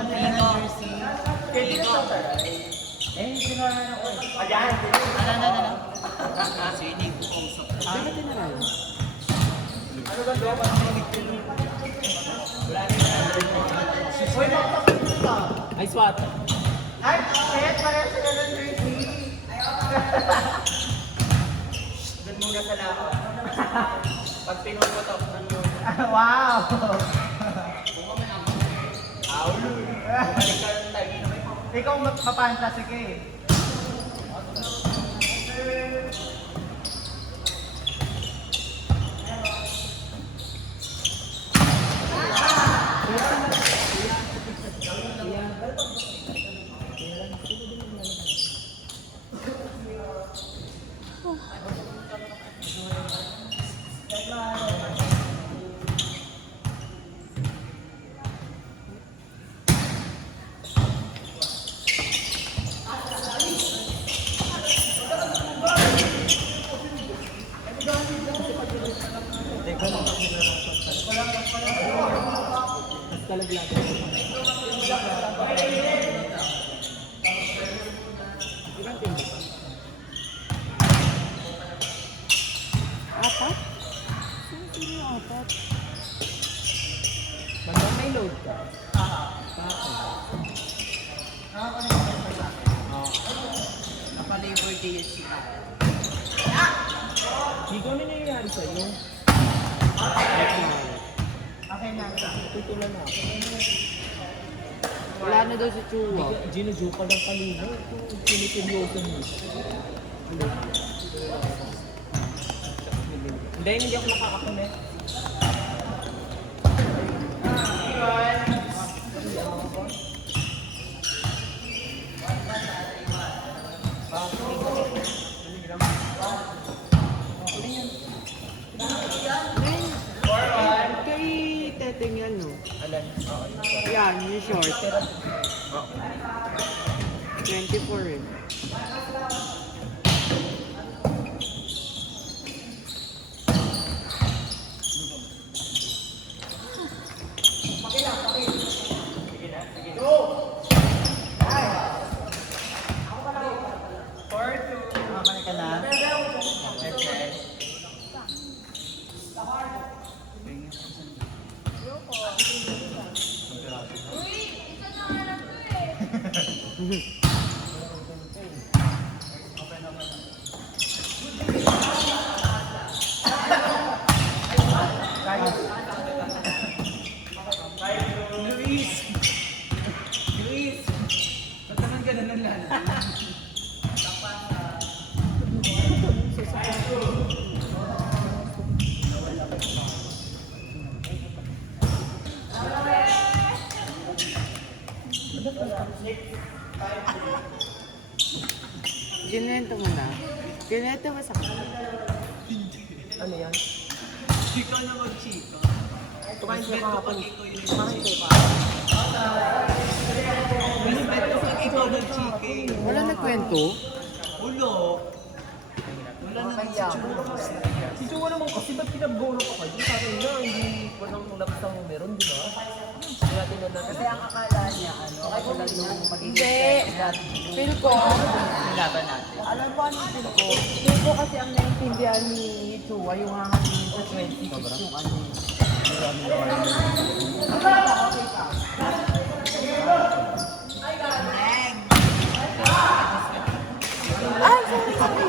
Manila jersey. Pwede ko sa eh, sinara na ko. Ayan. Ano. Sinig ko kausap. Bakit tinaray? Ano ba daw? Uy, makapagpapita. Ay, swat. Ay, shit, parehas sila ng jersey. Doon muna sa lako. Pag pinuputok ng muna. Wow! Aulo. Bumalik ka ng tayo. Ikaw mapantasy ka eh. Apat? Sino yung apat? Bandang may load ka? Naka-labor day yun siya. Hindi ko na nangyayari sa'yo. Okay na. Tutulan na ako. Wala na daw si Chua. Ginujoke ka ng kanina. Piniseryoso mo. Ano? Hindi ako nakakakunet. Kay Teteng yan, no? Alan. Yan, yung short. 24 eh. Luis! Ba't naman ganun ang lalo? Ginuwento mo na. Ginuwento mo sa kanila. Ano yan? Ikaw na mag-chika. Kumain siya Respeto kahapon. pag ikaw yung Kumain siya mag-chika. kahapon. Respeto pag ikaw mag-chika. Wala nagkwento? Ulo. Wala na si Chua. Si Jowa naman kasi ba't pinag-golo pa kayo? Sabi niya, hindi ko nang labas ang meron, di ba? Kaya tinanong. Kasi ang akala niya, okay ko lang yung magiging Feel ko. laban natin. Alam ko ano feel ko. Feel ko kasi ang naintindihan ni Chua yung hangangin sa 26 yung ano. Ay, sorry, sorry.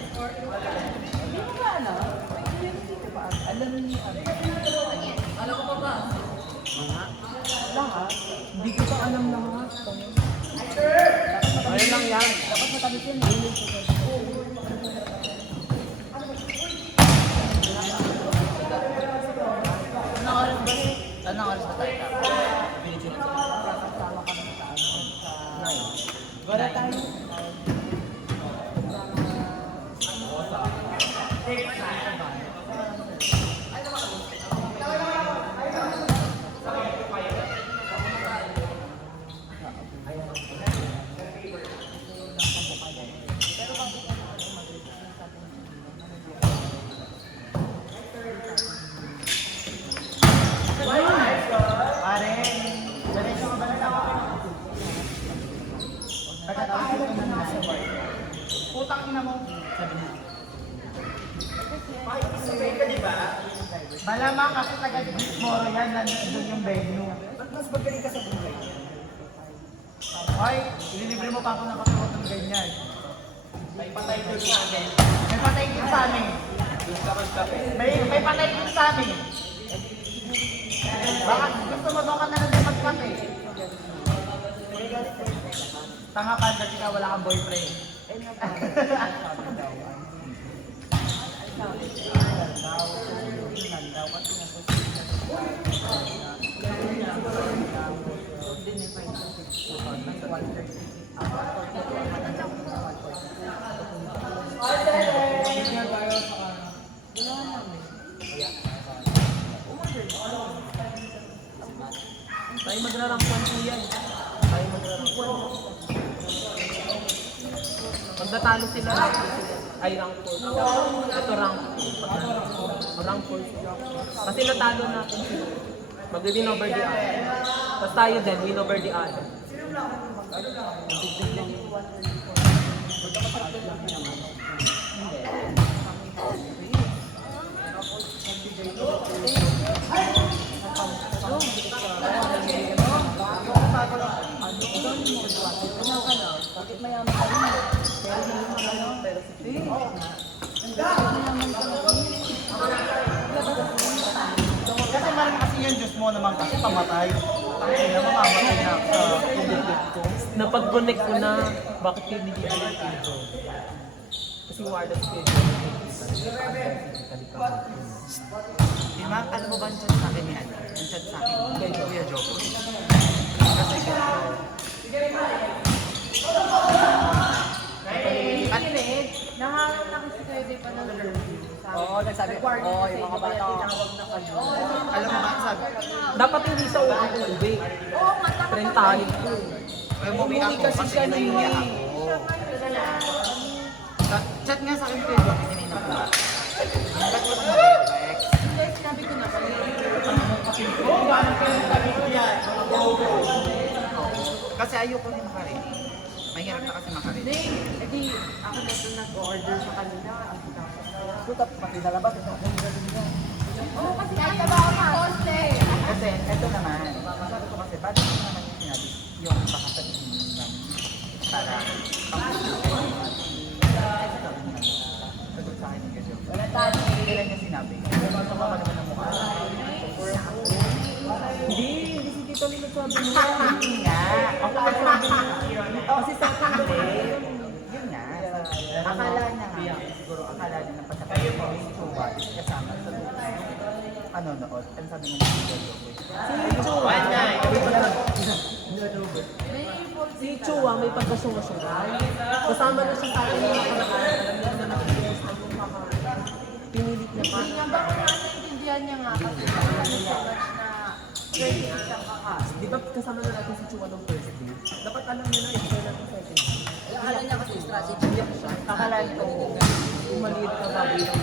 Hindi mo ba alam? Alam niyo ano? Alam ko pa ba? Lahat? Hindi ko pa alam lahat. Ayun lang yan. Dapat matalis yan. Anong oras ba tayo? Binigyan natin. Kasama kami sa ano? Sa... Wala tayo. Malamang kasi taga-Moro yan, nandun yung venue. Mas magaling ka sa buhay. Ay, ililibre mo pa ako ng kapiwat ng ganyan. May patay doon sa akin. May patay din sa amin. May patay din sa amin. Baka gusto mo doon ka na lang magkape. Tanga ka, dati ka wala kang boyfriend. Tayo magrarangkuan po yan. Tayo magrarangkuan. Pag natalo sila, ay rank 4. Ito rank 4. Rank 4. Kasi natalo natin sila. Mag-win over the other. Tapos tayo din, win over the other. Bakit mayaman ka rin? Pero mayaman pero si Kasi maraming kasi yan, Diyos mo naman kasi pamatay. Tangin na mamamatay na ako sa tubig ko. Napag-connect ko na, bakit kayo hindi alam ito? Kasi wireless kayo. Di ba, ano mo ba ang chat sa akin yan? Ang chat sa akin, kay Kuya Joko. Kasi nahanap na kasi kayo din pa ng interview. Oo, nagsabi ko, oo, yung mga bata. alam mo ba, sabi, Dapat hindi siya uuwi. Oo nga, tapos Rentahin ko. ay umuwi ako kasi siya na nahihiya yun. ako. Chat nga sa akin Kuya Joko, kanina ko. Ba't mo ito mag-rex? sinabi ko na kanina. Kasi ayoko rin makarinig. Mahirap na kasi makarinig. Hindi, ako na ito nag-order sa kanila. Puta, pati nalabas. Oo, kasi kaya ba ako poste? Kasi ito naman, sabi ko kasi, bakit mo naman yung sinabi yung baka sabihin ng para sagot sa akin kasi. Kailan niya sinabi? Sumama naman ang mukha. Hindi si Tito Lino nagsabi mo. Hindi nga. Ako nagsabi niya. Kasi sa akin daw, Yun nga. Akala niya nga. Siguro akala niya na pasakay mo yung chuba kasama sa panonood. Ano sabi niya ng video ko? si Chua may pagkasunga-sunga. Kasama na siya sa akin yung nakaraan. Alam niya na nag-guest ang pinilit niya pa. Hindi nga ba kung naiintindihan niya nga kasi kami sa batch na ready siyang kakas. Di ba kasama na natin si Chua nung first day? Dapat alam niya na ito natin second day. Alam niya kasi strategy niya siya. Akala niya ko. Kung maliit ka ba bilang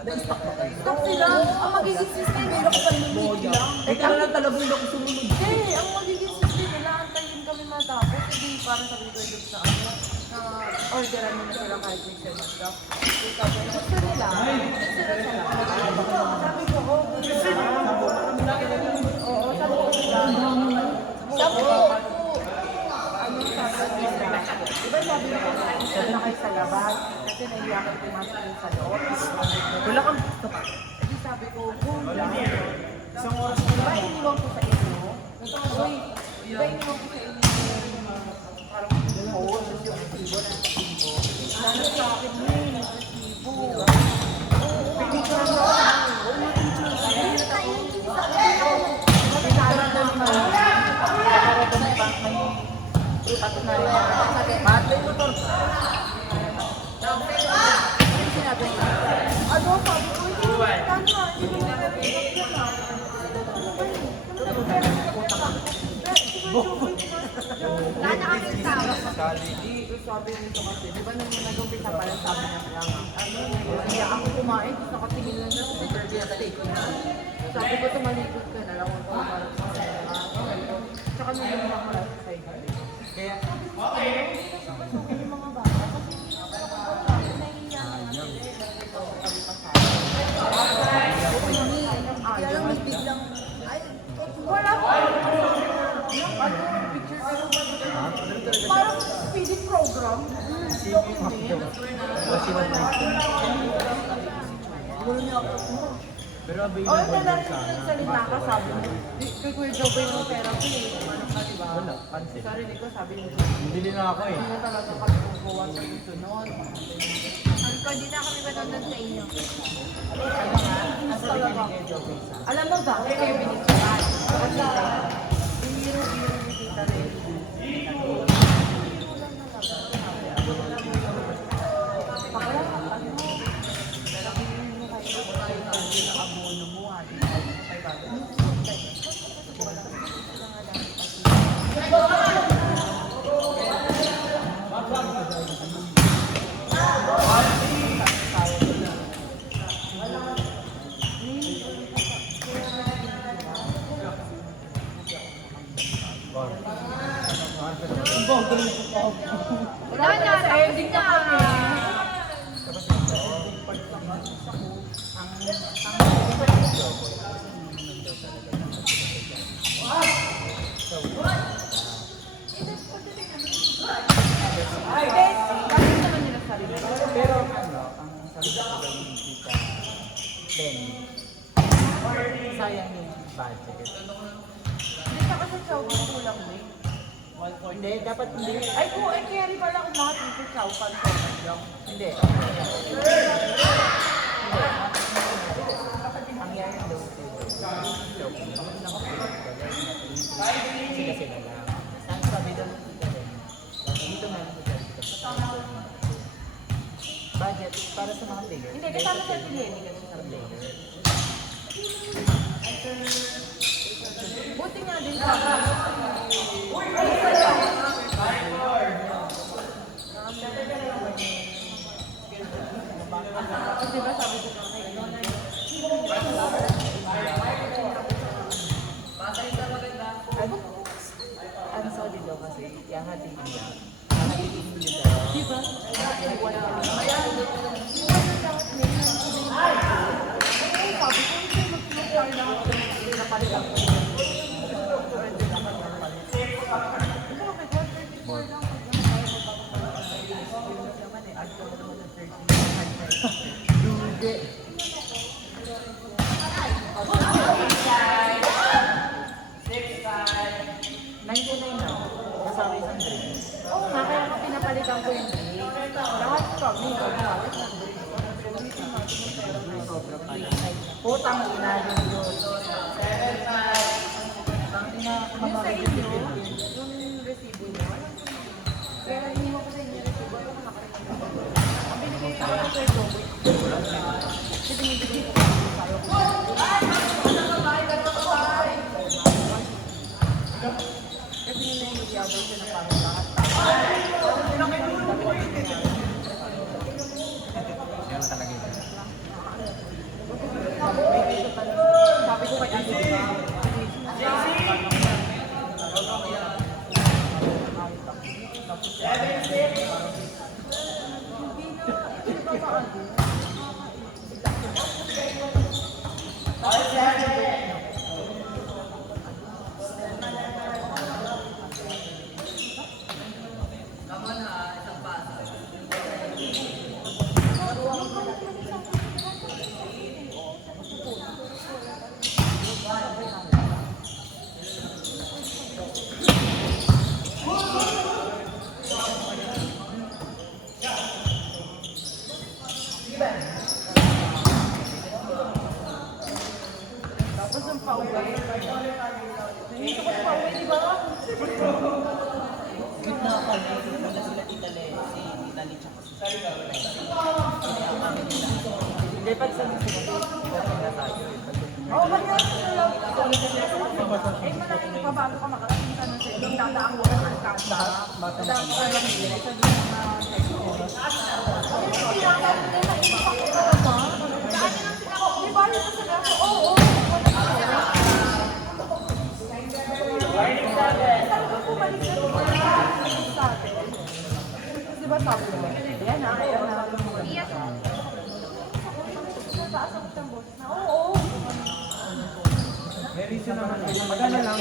na-stock ba kayo? Stop sila. Ang magiging system nila ko pa lumit lang. Ito na lang talagang hindi ako sumunod. Hindi, ang magiging system nila, antayin kami matapos. Hindi parang sabi ko yung sa ano, na orderan mo na sila kahit may sila siya. Gusto nila. Gusto nila. Sabi ko, oh, gusto nila. Oo, sabi ko sila. Sabi ko, ano sabi ko sila? Diba sabi ko, sabi na kayo sa labas, kasi naiyakan pumasok yung sa loob. Wala kang stop. Hindi sabi ko, lang. Isang oras ko lang. Diba iniwan ko sa inyo? Uy, diba iniwan ko sa inyo yung parang post, yung resibo ng resibo. Lalo sa akin yun, yung resibo. Oo, picture mo. Oo, picture. Ayun na yun, sa akin. Pinala na naman. Para doon may patunayan na. Sabi, Madre motor. Ano sinabi niya? Ano, sabi ko, hindi mo tama. Hindi mo wala na kami tao. Sabi nito kasi, di ba nung nag-umpisa pa lang sabi niya lang, hindi ako kumain, nakatingin lang siya sa interview at steak na. Sabi ko, tumalikod ka na lang, ako parang sa sema. Tsaka nung yung mga sa side. Kaya, Pero O, available ito din lang sana. salita ka, sabi mo. Kay Kuya Joe ba yung pera ko eh. Ano ka, diba? Wala, cancel. Sorry, di ko sabi mo. Bili na ako eh. Hindi na talaga kami kukuha sa susunod. Angko, di na kami manonood sa inyo. Mas talaga. Alam mo ba, kaya kayo binigyan? Kasi yung biro-biro ni Tita Ren. Pakala ka, ano? Bilhin mo kayo. Abono mo, ha? Wala na, tapos na. Ay, guys, bakit naman nila sarili? Pero ano, ang sabi ko ba yung tita, then, sayang yung budget. Hindi ka kasi chow ko kulang mo eh. Hindi, dapat hindi. Ay, ay, carry pala kung bakit dito chow pan ko. Hindi. Ang yan daw sila lang. Ang sabi daw ng tita rin, dito na lang sa budget para sa mga player. Hindi, kasama sa Lenny kasi sa player. Buti nga din sa Kasi diba sabi ko na kayo, Ang solid daw kasi, yung hatiin niya. Ang hatiin niya daw. diba? Wala. Sabi ko, hindi mag-PR na ako. Napalitan ko. Dude. Kasama isang drink. Oo nga, kaya nga pinapalitan ko yung drink. Lahat kami, gagamit ng drink. Gamitin natin yung pera na Sobra pala. Putang ina yung Diyos. Ang ina, yung sa inyo, yung resibo nyo, kaya hindi mo ko sa inyo yung resibo, ano ka nakalimutan ko? Ang binigay ko sa Sir Joey. Kasi binibigay ko sa'yo. Kasi nililiyaw daw siya na parang lahat. Yan talaga yun. Sabi ko kay Ate, tapos ang pauwi. Hindi ko pa pauwi, di ba? Gitna ka na sila tita Le, si tita Lee tsaka si hindi, pag sa mga sila, na tayo. Oo, mag-iwas ko na lang. Eh, malaking pabago ka makarating ka na sa inyo. Dadaan mo ng alkanda. Dadaan ko lang nila. Sabi mo na di ba yun sa gaso? Oo, sabi ko bumalik na rin sa atin. Di ba sabi mo? Yan na, yan na. Iyak. Taas ang isang boses na, oo. May reason naman. Magana lang.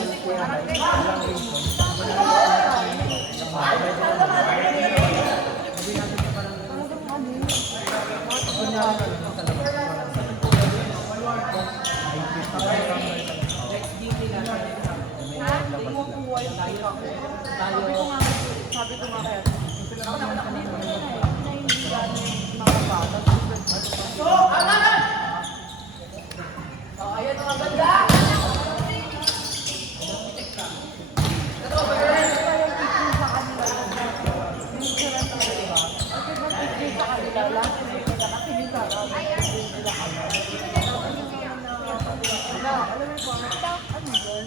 Parang Wala. Kasi dito, wala. Alam mo po, ano yun?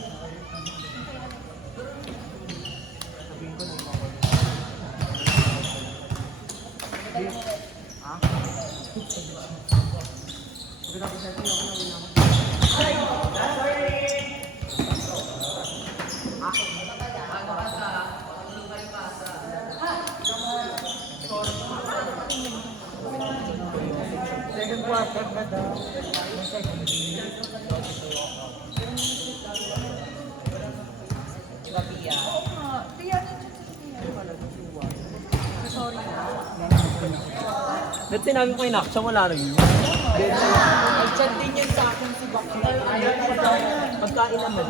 Second quarter na daw. Ba't sinabi ko kay Naksha, wala rin yun? Nag-chat din yun sa akin si Bakit. Pagkain naman.